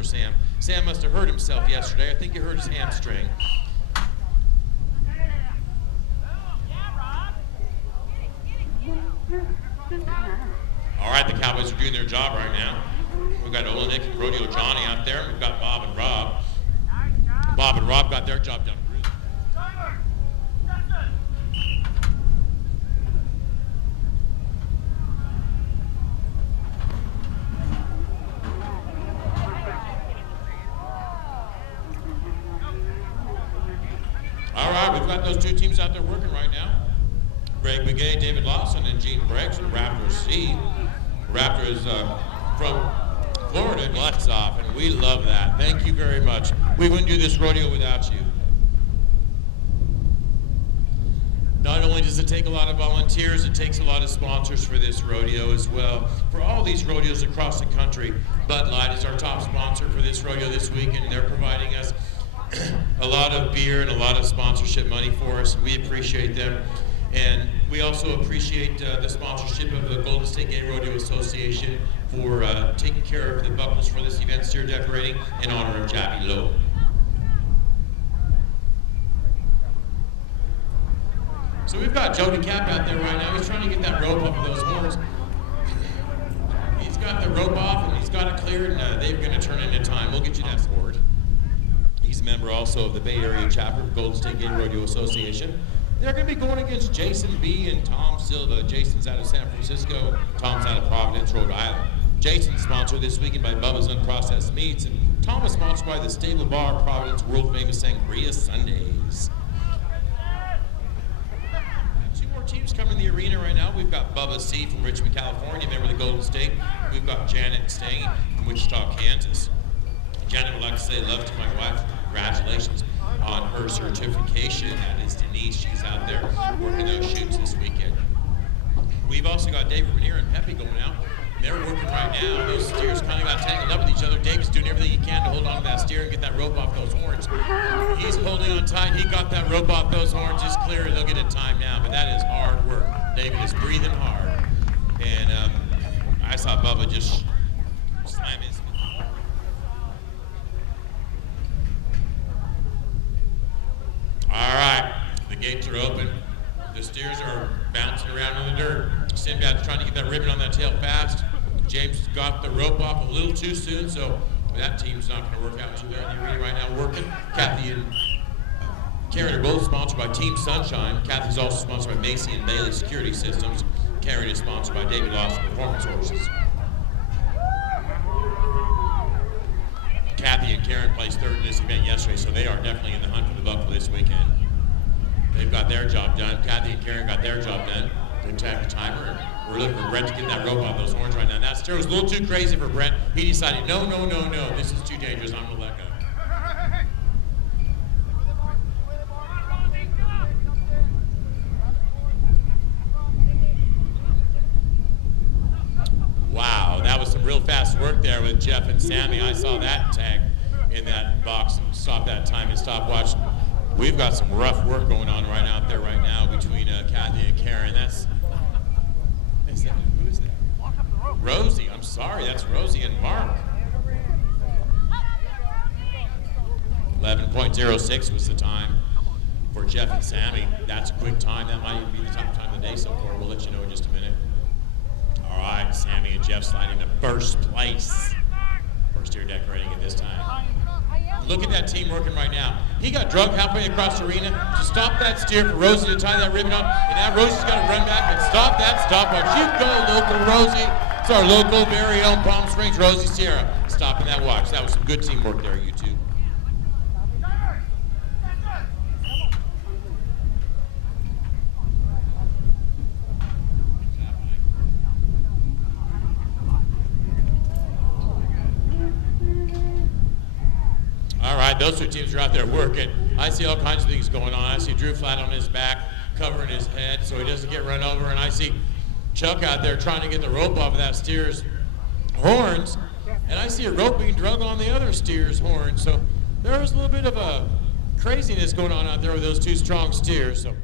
for Sam. Sam must have hurt himself yesterday. I think he hurt his hamstring. All right, the Cowboys are doing their job right now. We've got Olenek and Rodeo Johnny out there. We've got Bob and Rob. Bob and Rob got their job done. All right, we've got those two teams out there working right now. Greg Begay, David Lawson, and Gene Briggs from Raptors C. Raptors from Florida, Glutz off, and we love that. Thank you very much. We wouldn't do this rodeo without you. Not only does it take a lot of volunteers, it takes a lot of sponsors for this rodeo as well. For all these rodeos across the country, Bud Light is our top sponsor for this rodeo this week, and they're providing us a lot of beer and a lot of sponsorship money for us. We appreciate them. And we also appreciate the sponsorship of the Golden State Gay Rodeo Association for taking care of the buckles for this event, steer decorating, in honor of Jackie Lowe. So we've got Jody Cap out there right now. He's trying to get that rope off of those horns. He's got the rope off and he's got it cleared, and they're going to turn it into time. We'll get you that forward. He's a member also of the Bay Area chapter of the Golden State Gay Rodeo Association. They're going to be going against Jason B. and Tom Silva. Jason's out of San Francisco. Tom's out of Providence, Rhode Island. Jason's sponsored this weekend by Bubba's Unprocessed Meats, and Tom is sponsored by the Stable Bar, Providence, world-famous Sangria Sundays. Two more teams coming in the arena right now. We've got Bubba C. from Richmond, California, member of the Golden State. We've got Janet Stang from Wichita, Kansas. Janet would like to say love to my wife. Congratulations on her certification. That is Denise. She's out there working those shoots this weekend. We've also got David Renier and Pepe going out. They're working right now. Those steers kind of got tangled up with each other. David's doing everything he can to hold on to that steer and get that rope off those horns. He's holding on tight. He got that rope off those horns. It's clear. They'll get it timed now, but that is hard work. David is breathing hard. And I saw Bubba just slam his. All right, the gates are open. The steers are bouncing around in the dirt. Sinbad's trying to get that ribbon on that tail fast. James got the rope off a little too soon, so that team's not going to work out too well in the arena right now working. Kathy and Karen are both sponsored by Team Sunshine. Kathy's also sponsored by Macy and Bailey Security Systems. Karen is sponsored by David Lawson Performance Horses. Kathy and Karen placed third in this event yesterday, so they are definitely in the hunt for the buckle this weekend. They've got their job done. Kathy and Karen got their job done. They attacked the timer, and we're looking for Brent to get that rope off those horns right now. That steer was a little too crazy for Brent. He decided, no, this is too dangerous. I'm going to let go. Wow, that was some real fast work there with Jeff and Sammy. I saw that tag in that box and stop that time and stopwatch. We've got some rough work going on right out there right now between Kathy and Karen. Who is that? Rosie, I'm sorry, that's Rosie and Mark. 11.06 was the time for Jeff and Sammy. That's a quick time. That might even be the top time of the day so far. We'll let you know in just a minute. All right, Sammy and Jeff sliding to first place. First steer decorating at this time. Look at that team working right now. He got drugged halfway across the arena to stop that steer for Rosie to tie that ribbon on. And now Rosie's got to run back and stop that stopwatch. You go, local Rosie. It's our local, very own Palm Springs Rosie Sierra stopping that watch. That was some good teamwork there, you two. All right, those two teams are out there working. I see all kinds of things going on. I see Drew flat on his back, covering his head so he doesn't get run over. And I see Chuck out there trying to get the rope off of that steer's horns. And I see a rope being drug on the other steer's horns. So there's a little bit of a craziness going on out there with those two strong steers. So